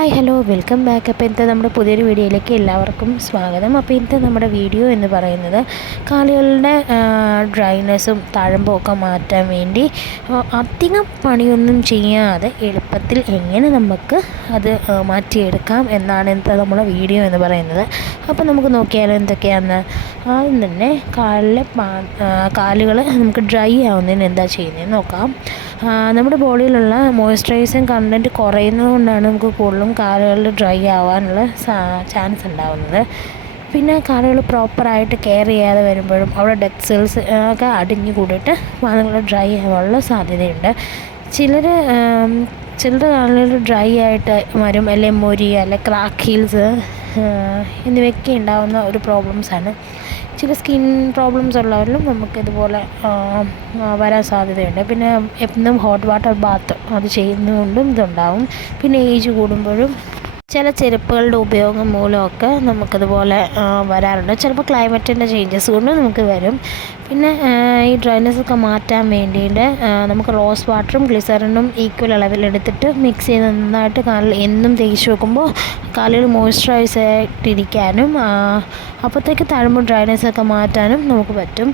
Hi hello welcome back അപ്പോൾ ഇന്നത്തെ നമ്മുടെ പുതിയൊരു വീഡിയോയിലേക്ക് എല്ലാവർക്കും സ്വാഗതം. അപ്പോൾ ഇന്നത്തെ നമ്മുടെ വീഡിയോ എന്ന് പറയുന്നത് കാലുകളുടെ ഡ്രൈനെസ്സും തഴമ്പും ഒക്കെ മാറ്റാൻ വേണ്ടി അധികം പണിയൊന്നും ചെയ്യാതെ എളുപ്പത്തിൽ എങ്ങനെ നമുക്ക് അത് മാറ്റിയെടുക്കാം എന്നാണ് ഇന്നത്തെ നമ്മുടെ വീഡിയോ എന്ന് പറയുന്നത്. അപ്പോൾ നമുക്ക് നോക്കിയാലോ എന്തൊക്കെയാണെന്ന് ആദ്യം തന്നെ കാലിലെ കാലുകൾ നമുക്ക് ഡ്രൈ ആവുന്നതിന് എന്താ ചെയ്യുന്നതെന്ന് നോക്കാം. നമ്മുടെ ബോഡിയിലുള്ള മോയ്സ്ചറൈസിങ് കണ്ടന്റ് കുറയുന്നത് കൊണ്ടാണ് നമുക്ക് കൂടുതലും കാലുകളിൽ ഡ്രൈ ആവാനുള്ള ചാൻസ് ഉണ്ടാവുന്നത്. പിന്നെ കാലുകൾ പ്രോപ്പറായിട്ട് കെയർ ചെയ്യാതെ വരുമ്പോഴും അവിടെ ഡെഡ് സെൽസ് ഒക്കെ അടിഞ്ഞു കൂടിയിട്ട് പാദങ്ങൾ ഡ്രൈ ആവാനുള്ള സാധ്യതയുണ്ട്. ചിലർ ചിലരുടെ കാലുകൾ ഡ്രൈ ആയിട്ട് വരും. അല്ലെങ്കിൽ മൊരി അല്ലെങ്കിൽ ക്രാക്ക് ഹീൽസ് എന്നിവയൊക്കെ ഉണ്ടാകുന്ന ഒരു പ്രോബ്ലംസാണ് ചില സ്കിൻ പ്രോബ്ലംസ് ഉള്ളവരിലും നമുക്ക് ഇതുപോലെ വരാൻ സാധ്യതയുണ്ട്. പിന്നെ എന്നും ഹോട്ട് വാട്ടർ ബാത്ത് അത് ചെയ്യുന്നതുകൊണ്ടും ഇതുണ്ടാവും. പിന്നെ ഏജ് കൂടുമ്പോഴും ചില ചെരുപ്പുകളുടെ ഉപയോഗം മൂലമൊക്കെ നമുക്കതുപോലെ വരാറുണ്ട്. ചിലപ്പോൾ ക്ലൈമറ്റിന്റെ ചേഞ്ചസ് കൊണ്ട് നമുക്ക് വരും. പിന്നെ ഈ ഡ്രൈനസ് ഒക്കെ മാറ്റാൻ വേണ്ടിയിട്ട് നമുക്ക് റോസ് വാട്ടറും ഗ്ലിസറിനും ഈക്വൽ അളവിൽ എടുത്തിട്ട് മിക്സ് ചെയ്ത് നന്നായിട്ട് കാലിൽ എന്നും തേച്ച് വെക്കുമ്പോൾ കാലുകൾ മോയ്സ്ചറൈസ് ആയിട്ടിരിക്കാനും അപ്പോഴത്തേക്ക് തഴമ്പ് ഡ്രൈനസ് ഒക്കെ മാറ്റാനും നമുക്ക് പറ്റും.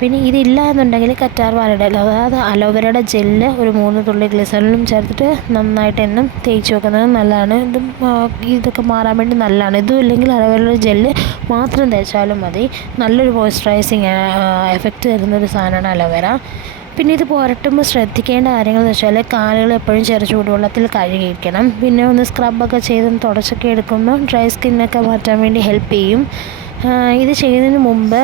പിന്നെ ഇതില്ല എന്നുണ്ടെങ്കിൽ കറ്റാർ വാഴയുടെ ഇല, അതായത് അലോവേരയുടെ ജെല്ല് ഒരു മൂന്ന് തുള്ളി ഗ്ലിസറിനും ചേർത്തിട്ട് നന്നായിട്ട് എന്നും തേച്ച് വെക്കുന്നത് നല്ലതാണ്. ഇതും ഇതൊക്കെ മാറാൻ വേണ്ടി നല്ലതാണ്. ഇതും ഇല്ലെങ്കിൽ അലോവേരയുടെ ജെല്ല് മാത്രം തേച്ചാലും മതി. നല്ലൊരു മോയ്സ്ചറൈസിങ് എഫക്റ്റ് തരുന്നൊരു സാധനമാണ് അലോവേര. പിന്നെ ഇത് പുരട്ടുമ്പോൾ ശ്രദ്ധിക്കേണ്ട കാര്യങ്ങൾ എന്ന് വെച്ചാൽ കാലുകൾ എപ്പോഴും ചെറു ചൂടുവെള്ളത്തിൽ കഴുകിയിരിക്കണം. പിന്നെ ഒന്ന് സ്ക്രബൊക്കെ ചെയ്ത് തുടച്ചൊക്കെ എടുക്കുമ്പോൾ ഡ്രൈ സ്കിന്നൊക്കെ മാറ്റാൻ വേണ്ടി ഹെൽപ്പ് ചെയ്യും. ഇത് ചെയ്യുന്നതിന് മുമ്പ്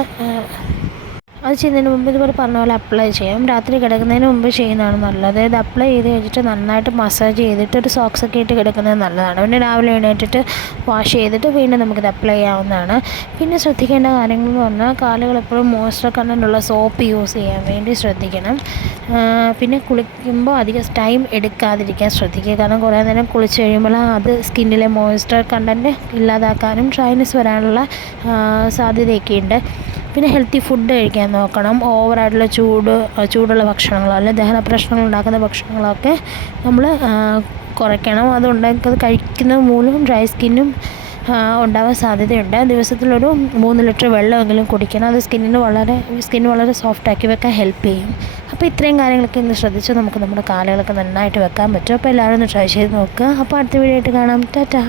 അത് ചെയ്യുന്നതിന് മുമ്പ് ഇതുപോലെ പറഞ്ഞ പോലെ അപ്ലൈ ചെയ്യാം. രാത്രി കിടക്കുന്നതിന് മുമ്പ് ചെയ്യുന്നതാണ് നല്ലത്. അതായത് അപ്ലൈ ചെയ്ത് കഴിഞ്ഞിട്ട് നന്നായിട്ട് മസാജ് ചെയ്തിട്ട് ഒരു സോക്സ് ഒക്കെ ഇട്ട് കിടക്കുന്നത് നല്ലതാണ്. പിന്നെ രാവിലെ എണീറ്റിട്ട് വാഷ് ചെയ്തിട്ട് വീണ്ടും നമുക്കിത് അപ്ലൈ ചെയ്യാവുന്നതാണ്. പിന്നെ ശ്രദ്ധിക്കേണ്ട കാര്യങ്ങൾ എന്ന് പറഞ്ഞാൽ കാലുകൾ എപ്പോഴും മോയ്സ്ചർ കണ്ടന്റുള്ള സോപ്പ് യൂസ് ചെയ്യാൻ വേണ്ടി ശ്രദ്ധിക്കണം. പിന്നെ കുളിക്കുമ്പോൾ അധികം ടൈം എടുക്കാതിരിക്കാൻ ശ്രദ്ധിക്കുക. കാരണം കുറേ നേരം കുളിച്ച് കഴിയുമ്പോൾ അത് സ്കിന്നിലെ മോയ്സ്ചർ കണ്ടന്റ് ഇല്ലാതാക്കാനും ഡ്രൈനെസ് വരാനുള്ള സാധ്യതയൊക്കെ ഉണ്ട് പിന്നെ ഹെൽത്തി ഫുഡ് കഴിക്കാൻ നോക്കണം. ഓവറായിട്ടുള്ള ചൂട് ചൂടുള്ള ഭക്ഷണങ്ങളോ അല്ലെങ്കിൽ ദഹന പ്രശ്നങ്ങൾ ഉണ്ടാക്കുന്ന ഭക്ഷണങ്ങളൊക്കെ നമ്മൾ കുറയ്ക്കണം. അതുണ്ടെങ്കിൽ അത് കഴിക്കുന്നത് മൂലം ഡ്രൈ സ്കിന്നും ഉണ്ടാവാൻ സാധ്യതയുണ്ട്. ദിവസത്തിലൊരു മൂന്ന് ലിറ്റർ വെള്ളമെങ്കിലും കുടിക്കണം. അത് സ്കിന്നിന് വളരെ സ്കിൻ വളരെ സോഫ്റ്റ് ആക്കി വെക്കാൻ ഹെൽപ്പ് ചെയ്യും. അപ്പോൾ ഇത്രയും കാര്യങ്ങളൊക്കെ ഒന്ന് ശ്രദ്ധിച്ച് നമുക്ക് നമ്മുടെ കാലുകളൊക്കെ നന്നായിട്ട് വെക്കാൻ പറ്റും. അപ്പോൾ എല്ലാവരും ഒന്ന് ട്രൈ ചെയ്ത് നോക്കുക. അപ്പോൾ അടുത്ത വീഡിയോ ആയിട്ട് കാണാം. ടാറ്റാ.